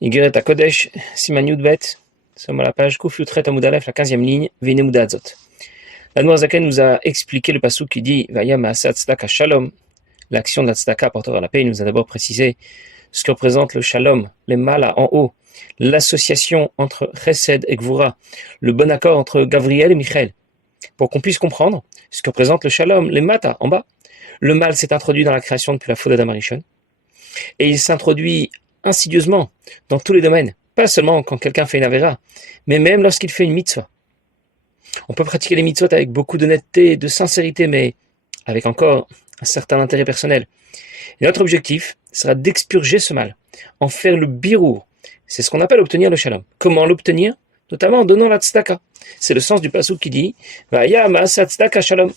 Igeret HaKodesh, Siman Yudbet, nous sommes à la page Kouf Yutret Amud Aleph, la 15e ligne, Vene Mudazot. L'Admor Zaken nous a expliqué le passouk qui dit Vaya Maaseh Tzedaka Shalom, l'action de la tzedaka apportera la paix. Il nous a d'abord précisé ce que représente le shalom, les malas en haut, l'association entre Chesed et Gvura, le bon accord entre Gavriel et Michael, pour qu'on puisse comprendre ce que représente le shalom, les matas en bas. Le mal s'est introduit dans la création depuis la faute d'Adam Arishon, et il s'introduit insidieusement dans tous les domaines, pas seulement quand quelqu'un fait une avéra, mais même lorsqu'il fait une mitzvah. On peut pratiquer les mitzvot avec beaucoup d'honnêteté, de sincérité, mais avec encore un certain intérêt personnel. Et notre objectif sera d'expurger ce mal, en faire le birour. C'est ce qu'on appelle obtenir le shalom. Comment l'obtenir? Notamment en donnant la tzedaka. C'est le sens du passouk qui dit Vaya Maaseh Tzedaka Shalom.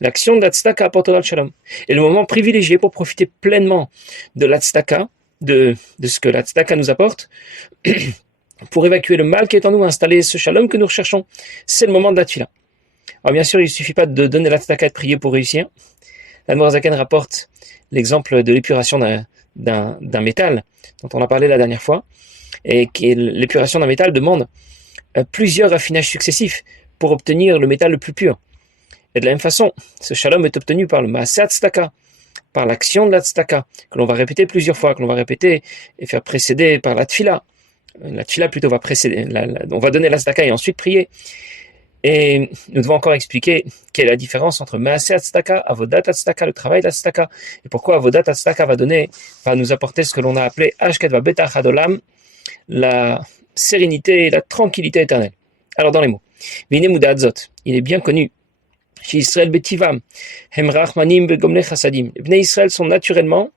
L'action de la tzedaka apportera le shalom. Et le moment privilégié pour profiter pleinement de la tzedaka, de ce que la tzedaka nous apporte, pour évacuer le mal qui est en nous, installer ce shalom que nous recherchons, c'est le moment de la tefila. Alors bien sûr, il ne suffit pas de donner la tzedaka et de prier pour réussir. L'Admor Zaken rapporte l'exemple de l'épuration d'un métal, dont on a parlé la dernière fois, et l'épuration d'un métal demande plusieurs raffinages successifs pour obtenir le métal le plus pur. Et de la même façon, ce shalom est obtenu par le Maaseh Tzedaka, par l'action de la tzedaka, que l'on va répéter plusieurs fois, que l'on va répéter et faire précéder par la tefila. La tefila plutôt va précéder, on va donner la tzedaka et ensuite prier. Et nous devons encore expliquer quelle est la différence entre Maaseh Tzedaka, Avodat Tzedaka, le travail de la tzedaka, et pourquoi Avodat Tzedaka va nous apporter ce que l'on a appelé Ashket va Betach Adolam, la sérénité et la tranquillité éternelle. Alors dans les mots, Vine Mudazot, il est bien connu. Chez Israël Betivam, Hem Rachmanim Begomle Chassadim. Les Bnei Israël sont naturellement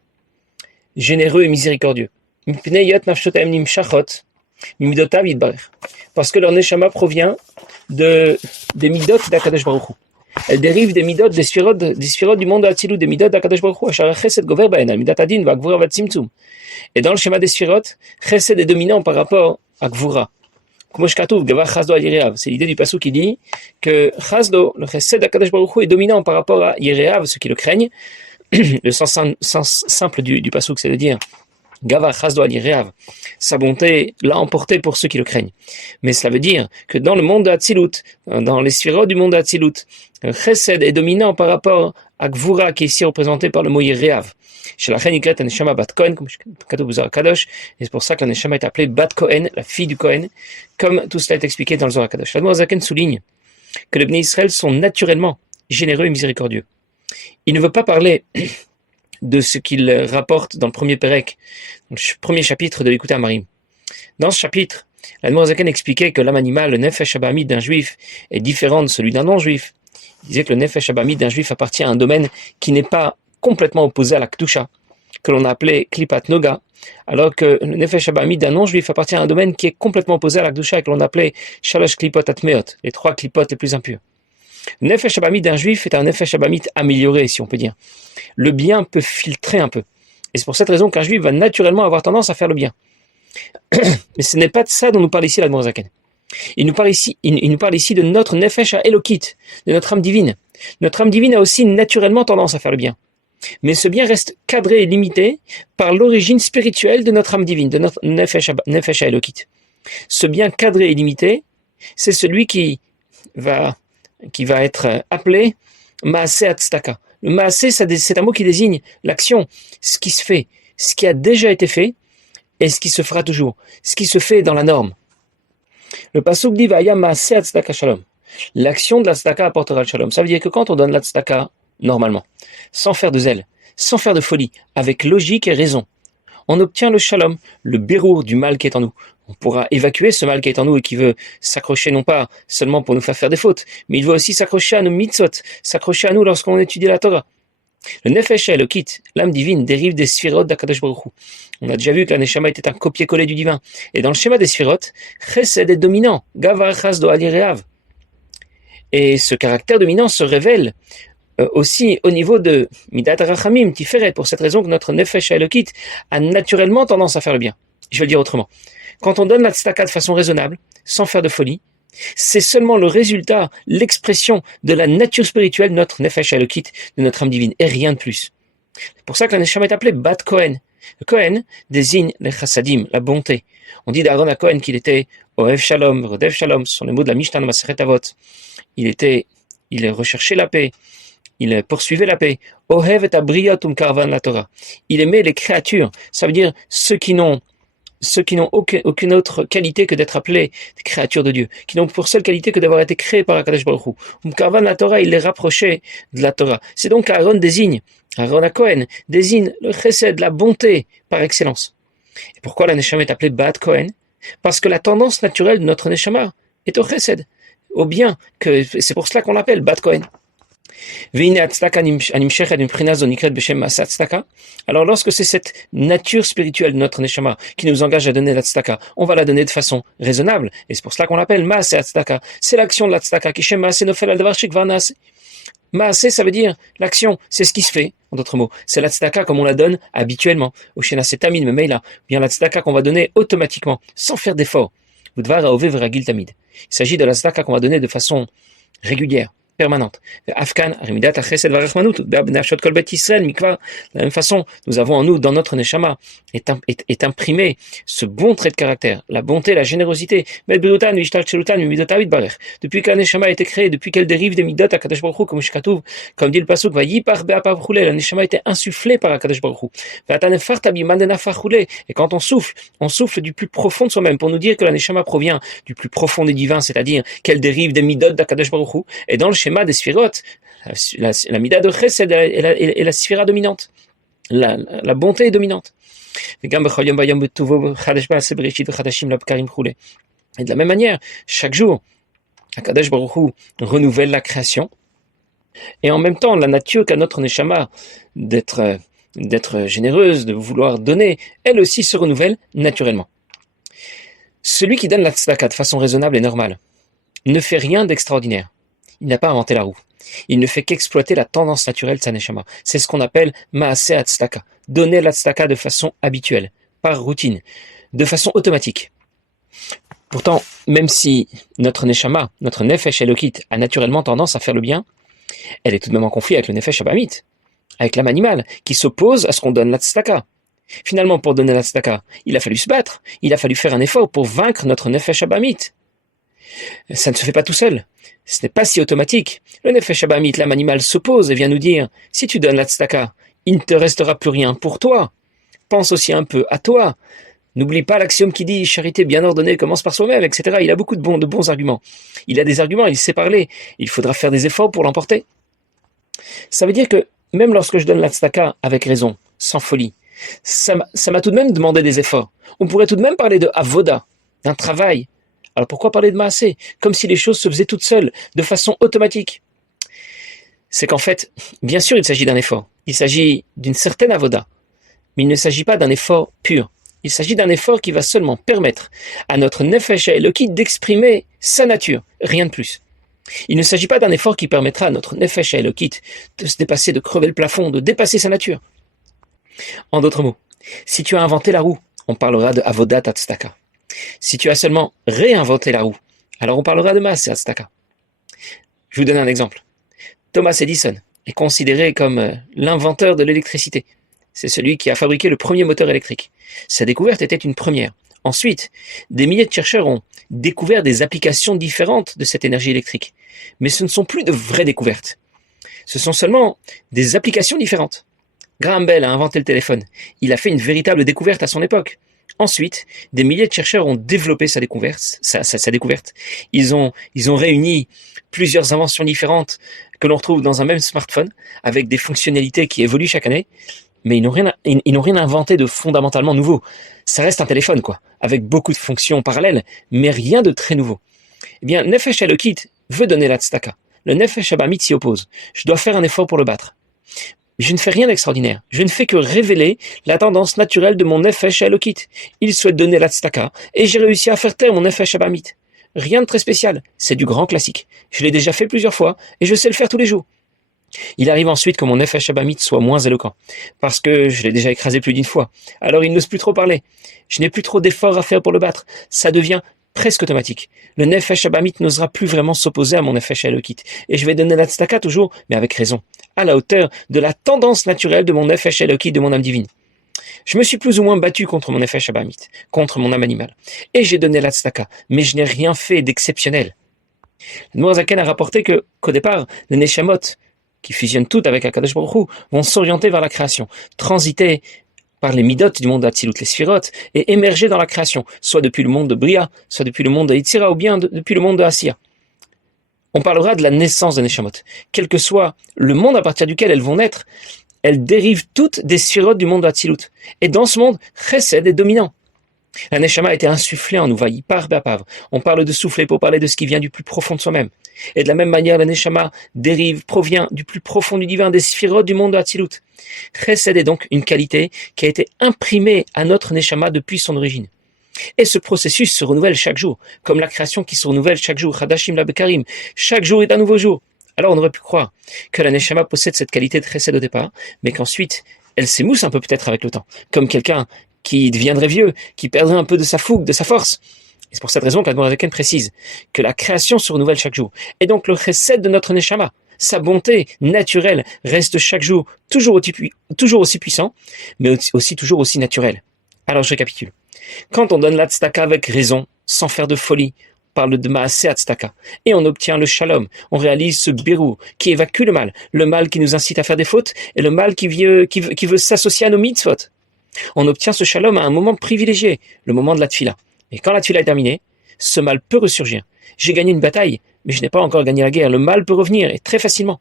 généreux et miséricordieux. Mipnei Yot Nafshotahem Nimshachot, Mimidotav Yitbarech. Parce que leur neshama provient des midot d'Akadosh Baruch Hu. Elle dérive des midot, des sphirot du monde de Hatzilut, des midot d'Akadosh Baruch Hu, Ashar Chesed Gover Baen, Midat Adin, Vagvura Vatzimtzum. Et dans le schéma des sphirot, Chesed est dominant par rapport à Gvura. C'est l'idée du passouk qui dit que Chasdo, le Chesed d'Akadosh Baruch Hu, est dominant par rapport à Yereav, ceux qui le craignent. Le sens simple du passouk, c'est de dire Gava Chasdo al Yereav, sa bonté l'a emporté pour ceux qui le craignent. Mais cela veut dire que dans le monde de Hatzilut, dans les sphirot du monde de Hatzilut, Chesed est dominant par rapport à Gvura, qui est ici représenté par le mot Yereav. Et c'est pour ça que la Neshama est appelée Bat Kohen, la fille du Kohen, comme tout cela est expliqué dans le Zohar HaKadosh. L'Admor Zaken souligne que les Bnei Israël sont naturellement généreux et miséricordieux. Il ne veut pas parler de ce qu'il rapporte dans le premier Pérec, dans le premier chapitre de l'Écoute Amarim. Dans ce chapitre, l'Admor Zaken expliquait que l'âme animale, le Nefesh Abamid d'un juif, est différent de celui d'un non-juif. Il disait que le Nefesh Abamid d'un juif appartient à un domaine qui n'est pas complètement opposé à la Kedusha, que l'on a appelé Klipat Noga, alors que le Nefesh Abamid d'un non-juif appartient à un domaine qui est complètement opposé à la Kedusha, que l'on a appelé Shalosh Klipot Atmeot, les 3 Klipot les plus impurs. Le Nefesh Abamid d'un juif est un Nefesh Abamid amélioré, si on peut dire. Le bien peut filtrer un peu. Et c'est pour cette raison qu'un juif va naturellement avoir tendance à faire le bien. Mais ce n'est pas de ça dont nous parle ici l'Admor Zaken. Il nous parle ici de notre Nefesh Elokit, de notre âme divine. Notre âme divine a aussi naturellement tendance à faire le bien. Mais ce bien reste cadré et limité par l'origine spirituelle de notre âme divine, de notre Nefesh Elokit. Ce bien cadré et limité, c'est celui qui va être appelé Maaseh Tzedaka. Le Maaseh, c'est un mot qui désigne l'action, ce qui se fait, ce qui a déjà été fait et ce qui se fera toujours, ce qui se fait dans la norme. Le passouk dit Vaya Maaseh Tzedaka Shalom. L'action de la tzedaka apportera le shalom. Ça veut dire que quand on donne la tzedaka normalement, sans faire de zèle, sans faire de folie, avec logique et raison, on obtient le shalom, le birour du mal qui est en nous. On pourra évacuer ce mal qui est en nous et qui veut s'accrocher non pas seulement pour nous faire des fautes, mais il veut aussi s'accrocher à nos mitzvot, s'accrocher à nous lorsqu'on étudie la Torah. Le Nefesh Elokit, l'âme divine, dérive des sphirot d'Akadosh Baruch Hu. On a déjà vu que la Neshama était un copier-coller du divin. Et dans le schéma des sphirot, Chesed est dominant, Gavar Chasdo al Yereav. Et ce caractère dominant se révèle aussi au niveau de Midat Rachamim, Tiferet, pour cette raison que notre Nefesh Elokit a naturellement tendance à faire le bien. Je vais le dire autrement. Quand on donne la tzedaka de façon raisonnable, sans faire de folie, c'est seulement le résultat, l'expression de la nature spirituelle de notre Nefesh Elokit, de notre âme divine, et rien de plus. C'est pour ça que la Neshama est appelée Bat Kohen. Le Kohen désigne les chassadim, la bonté. On dit d'Aaron à Kohen qu'il était Ohev Shalom, Rodev Shalom, ce sont les mots de la Mishnah Masechet Avot. Il recherchait la paix, il poursuivait la paix. Ohev et abriot karvan la Torah. Il aimait les créatures, ça veut dire ceux qui n'ont aucune autre qualité que d'être appelés des créatures de Dieu, qui n'ont pour seule qualité que d'avoir été créés par Akadosh Baruch Hu. Karvan la Torah, il les rapprochait de la Torah. C'est donc Aaron à Kohen désigne le chesed, la bonté par excellence. Et pourquoi la Neshama est appelée Bat Kohen? Parce que la tendance naturelle de notre Neshama est au chesed, au bien, que c'est pour cela qu'on l'appelle Bat Kohen. Alors lorsque c'est cette nature spirituelle de notre Neshama qui nous engage à donner la tzedaka, on va la donner de façon raisonnable, et c'est pour cela qu'on l'appelle Maaseh tzedaka. C'est l'action de la tzedaka qui shem Maaseh nofel al davar shekvar naaseh. Maaseh, ça veut dire l'action, c'est ce qui se fait, en d'autres mots. C'est la tzedaka comme on la donne habituellement. Au Shena Setamid, me là, bien la tzedaka qu'on va donner automatiquement, sans faire d'effort. Il s'agit de la tzedaka qu'on va donner de façon régulière, permanente. De la même façon, nous avons en nous, dans notre neshama, est imprimé ce bon trait de caractère, la bonté, la générosité. Depuis que la neshama a été créée, depuis qu'elle dérive des midot à Kadosh Baruch Hu, comme dit le pasuk, la neshama a été insufflée par Kadosh Baruch Hu. Et quand on souffle du plus profond de soi-même pour nous dire que la neshama provient du plus profond des divins, c'est-à-dire qu'elle dérive des midot d'Akadosh Baruch Hu. Et dans le schéma des Sphirot, la mida de Chesed est la Sphira dominante. La bonté est dominante. Et de la même manière, chaque jour, Akadosh Baruch Hu renouvelle la création. Et en même temps, la nature qu'a notre Neshama d'être généreuse, de vouloir donner, elle aussi se renouvelle naturellement. Celui qui donne la tzedaka de façon raisonnable et normale ne fait rien d'extraordinaire. Il n'a pas inventé la roue. Il ne fait qu'exploiter la tendance naturelle de sa neshama. C'est ce qu'on appelle maaseh tzedaka. Donner la tzedaka de façon habituelle, par routine, de façon automatique. Pourtant, même si notre neshama, notre nefesh elokit, a naturellement tendance à faire le bien, elle est tout de même en conflit avec le nefesh abamit, avec l'âme animale, qui s'oppose à ce qu'on donne la tzedaka. Finalement, pour donner la tzedaka, il a fallu se battre, il a fallu faire un effort pour vaincre notre nefesh abamit. Ça ne se fait pas tout seul. Ce n'est pas si automatique. Le nefesh abamit, l'âme animale, s'oppose et vient nous dire, si tu donnes la tzedaka, il ne te restera plus rien pour toi. Pense aussi un peu à toi. N'oublie pas l'axiome qui dit, charité bien ordonnée commence par soi-même, etc. Il a beaucoup de bons arguments. Il a des arguments, il sait parler. Il faudra faire des efforts pour l'emporter. Ça veut dire que, même lorsque je donne la tzedaka avec raison, sans folie, ça m'a tout de même demandé des efforts. On pourrait tout de même parler de avoda, d'un travail. Alors pourquoi parler de maaseh? Comme si les choses se faisaient toutes seules, de façon automatique. C'est qu'en fait, bien sûr, il s'agit d'un effort. Il s'agit d'une certaine avoda. Mais il ne s'agit pas d'un effort pur. Il s'agit d'un effort qui va seulement permettre à notre nefesh elokit d'exprimer sa nature, rien de plus. Il ne s'agit pas d'un effort qui permettra à notre nefesh elokit de se dépasser, de crever le plafond, de dépasser sa nature. En d'autres mots, si tu as inventé la roue, on parlera de avodat tzedaka. Si tu as seulement réinventé la roue, alors on parlera de maaseh tzedaka. Je vous donne un exemple. Thomas Edison est considéré comme l'inventeur de l'électricité. C'est celui qui a fabriqué le premier moteur électrique. Sa découverte était une première. Ensuite, des milliers de chercheurs ont découvert des applications différentes de cette énergie électrique. Mais ce ne sont plus de vraies découvertes. Ce sont seulement des applications différentes. Graham Bell a inventé le téléphone. Il a fait une véritable découverte à son époque. Ensuite, des milliers de chercheurs ont développé sa découverte. Ils ont réuni plusieurs inventions différentes que l'on retrouve dans un même smartphone, avec des fonctionnalités qui évoluent chaque année, mais ils n'ont rien inventé de fondamentalement nouveau. Ça reste un téléphone, quoi, avec beaucoup de fonctions parallèles, mais rien de très nouveau. Eh bien, Nefesh Elokit veut donner la tzedaka. Le Nefesh Abamit s'y oppose. Je dois faire un effort pour le battre. Je ne fais rien d'extraordinaire. Je ne fais que révéler la tendance naturelle de mon Nefesh Elokit. Il souhaite donner la tzedaka, et j'ai réussi à faire taire mon Nefesh Abamit. Rien de très spécial. C'est du grand classique. Je l'ai déjà fait plusieurs fois, et je sais le faire tous les jours. Il arrive ensuite que mon Nefesh Abamit soit moins éloquent, parce que je l'ai déjà écrasé plus d'une fois. Alors il n'ose plus trop parler. Je n'ai plus trop d'efforts à faire pour le battre. Ça devient presque automatique. Le Nefesh Abamit n'osera plus vraiment s'opposer à mon Nefesh Elokit. Et je vais donner la tzedaka toujours, mais avec raison, à la hauteur de la tendance naturelle de mon Nefesh Elokit, de mon âme divine. Je me suis plus ou moins battu contre mon nefesh abamit, contre mon âme animale. Et j'ai donné la tzedaka, mais je n'ai rien fait d'exceptionnel. Le Mourazaken a rapporté qu'au départ, les neshamot, qui fusionnent toutes avec Akadosh Baruch Hu, vont s'orienter vers la création, transiter par les midot du monde d'Atzilut, les Sphirot, et émerger dans la création, soit depuis le monde de Bria, soit depuis le monde de Yitzira, ou bien depuis le monde de Asiya. On parlera de la naissance des neshamot. Quel que soit le monde à partir duquel elles vont naître, elles dérivent toutes des Sphirot du monde d'Atzilut. Et dans ce monde, Chesed est dominant. La neshama a été insufflée en nous, par Bapav. On parle de souffler pour parler de ce qui vient du plus profond de soi-même. Et de la même manière, la neshama provient du plus profond du divin, des Sphirot du monde de Hatzilut. Chesed est donc une qualité qui a été imprimée à notre neshama depuis son origine. Et ce processus se renouvelle chaque jour, comme la création qui se renouvelle chaque jour. Hadashim la Bekarim. Chaque jour est un nouveau jour. Alors on aurait pu croire que la neshama possède cette qualité de chesed au départ, mais qu'ensuite, elle s'émousse un peu peut-être avec le temps, comme quelqu'un qui deviendrait vieux, qui perdrait un peu de sa fougue, de sa force. Et c'est pour cette raison que la Mourazaken précise que la création se renouvelle chaque jour. Et donc le chesed de notre neshama, sa bonté naturelle, reste chaque jour toujours aussi puissant, mais aussi toujours aussi naturel. Alors je récapitule. Quand on donne la tzedaka avec raison, sans faire de folie, on parle de maaseh tzedaka, et on obtient le shalom, on réalise ce birou qui évacue le mal qui nous incite à faire des fautes, et le mal qui veut s'associer à nos mitzvot. On obtient ce shalom à un moment privilégié, le moment de la tfila. Et quand la tfila est terminée, ce mal peut ressurgir. J'ai gagné une bataille, mais je n'ai pas encore gagné la guerre. Le mal peut revenir, et très facilement.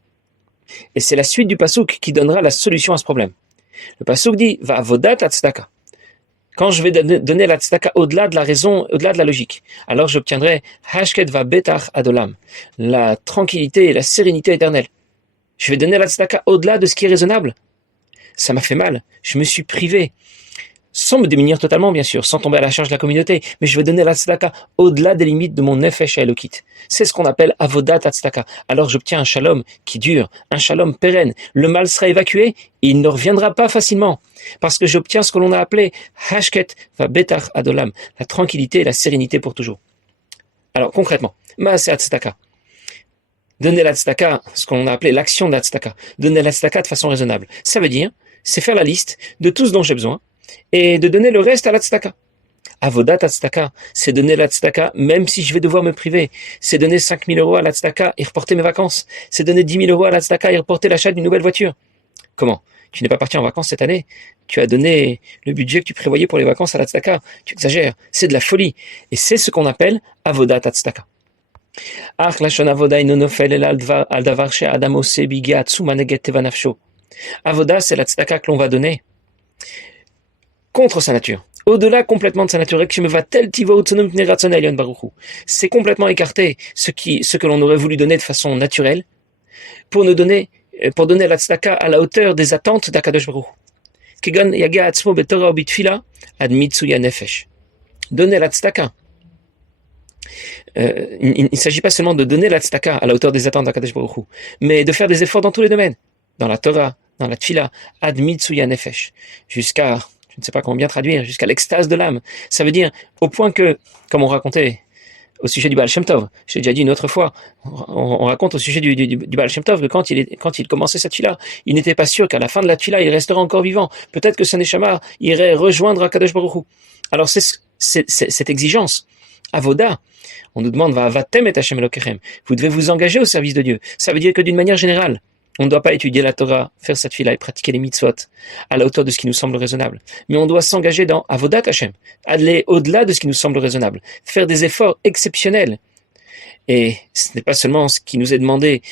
Et c'est la suite du pasouk qui donnera la solution à ce problème. Le pasouk dit, va avodat tzedaka. Quand je vais donner la tzedaka au-delà de la raison, au-delà de la logique, alors j'obtiendrai hashket va betach adolam, la tranquillité et la sérénité éternelle. Je vais donner la tzedaka au-delà de ce qui est raisonnable. Ça m'a fait mal, je me suis privé, sans me démunir totalement bien sûr, sans tomber à la charge de la communauté, mais je vais donner la tzedaka au-delà des limites de mon nefesh elokit. C'est ce qu'on appelle avodat tzedaka. Alors j'obtiens un shalom qui dure, un shalom pérenne. Le mal sera évacué, et il ne reviendra pas facilement, parce que j'obtiens ce que l'on a appelé hashket va betach adolam, la tranquillité et la sérénité pour toujours. Alors concrètement, maaseh tzedaka. Donner la tzedaka, ce qu'on a appelé l'action de la tzedaka. Donner la tzedaka de façon raisonnable. Ça veut dire, c'est faire la liste de tout ce dont j'ai besoin et de donner le reste à la tzedaka. Avodat tzedaka, c'est donner la tzedaka même si je vais devoir me priver. C'est donner 5 000 euros à la tzedaka et reporter mes vacances. C'est donner 10 000 euros à la tzedaka et reporter l'achat d'une nouvelle voiture. Comment? Tu n'es pas parti en vacances cette année. Tu as donné le budget que tu prévoyais pour les vacances à la tzedaka. Tu exagères. C'est de la folie. Et c'est ce qu'on appelle avodat tzedaka. Avoda, c'est la tzedaka que l'on va donner contre sa nature, au-delà complètement de sa nature. C'est complètement écarté ce que l'on aurait voulu donner de façon naturelle pour donner la tzedaka à la hauteur des attentes d'Akadosh Baruch Hu. Donner la tzedaka. Il ne s'agit pas seulement de donner la tzedaka à la hauteur des attentes d'Akadosh Baruch Hu, mais de faire des efforts dans tous les domaines, dans la Torah, dans la tfila, ad mitsuya nefesh, jusqu'à, je ne sais pas comment bien traduire, jusqu'à l'extase de l'âme. Ça veut dire au point que, comme on racontait au sujet du Baal Shem Tov, j'ai déjà dit une autre fois, on raconte au sujet du Baal Shem Tov que quand il commençait cette tfila, il n'était pas sûr qu'à la fin de la tfila, il resterait encore vivant. Peut-être que son neshama irait rejoindre Akadosh Baruch Hu. Alors c'est cette exigence. Avoda, on nous demande Va'avatem et Hashem Elokechem. Vous devez vous engager au service de Dieu. Ça veut dire que d'une manière générale, on ne doit pas étudier la Torah, faire cette tfila et pratiquer les mitzvot à la hauteur de ce qui nous semble raisonnable. Mais on doit s'engager dans Avodat Hashem, aller au-delà de ce qui nous semble raisonnable, faire des efforts exceptionnels. Et ce n'est pas seulement ce qui nous est demandé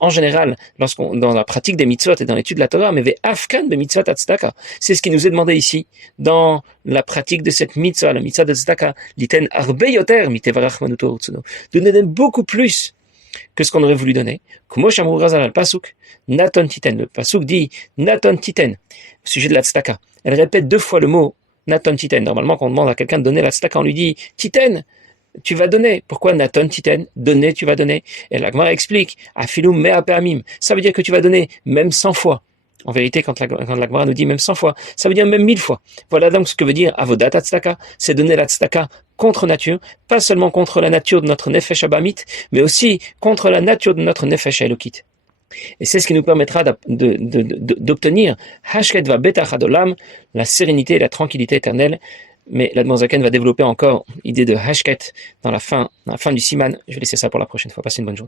en général dans la pratique des mitzvot et dans l'étude de la Torah, mais ve'afkan be mitzvot tzedaka. C'est ce qui nous est demandé ici dans la pratique de cette mitzvah, la mitzvah de tzedaka, liten arbe yoter mitevarach manuto urtsuno. Donner beaucoup plus que ce qu'on aurait voulu donner. Kumo shamru razal al pasuk naton titen. Le pasuk dit naton titen au sujet de la tzedaka. Elle répète 2 fois le mot naton titen. Normalement, quand on demande à quelqu'un de donner la tzedaka, on lui dit titen. Tu vas donner. Pourquoi naton titen? Donner, tu vas donner. Et la Gemara explique, afilum mea pe'amim. Ça veut dire que tu vas donner même 100 fois. En vérité, quand la Gemara nous dit même 100 fois, ça veut dire même 1000 fois. Voilà donc ce que veut dire avodat tzedaka. C'est donner la tzedaka contre nature, pas seulement contre la nature de notre nefesh abamit, mais aussi contre la nature de notre nefesh elokit. Et c'est ce qui nous permettra d'obtenir Hashket va betach adolam, la sérénité et la tranquillité éternelle. Mais l'Admor Zaken va développer encore l'idée de Hashket dans la fin du Siman. Je vais laisser ça pour la prochaine fois. Passez une bonne journée.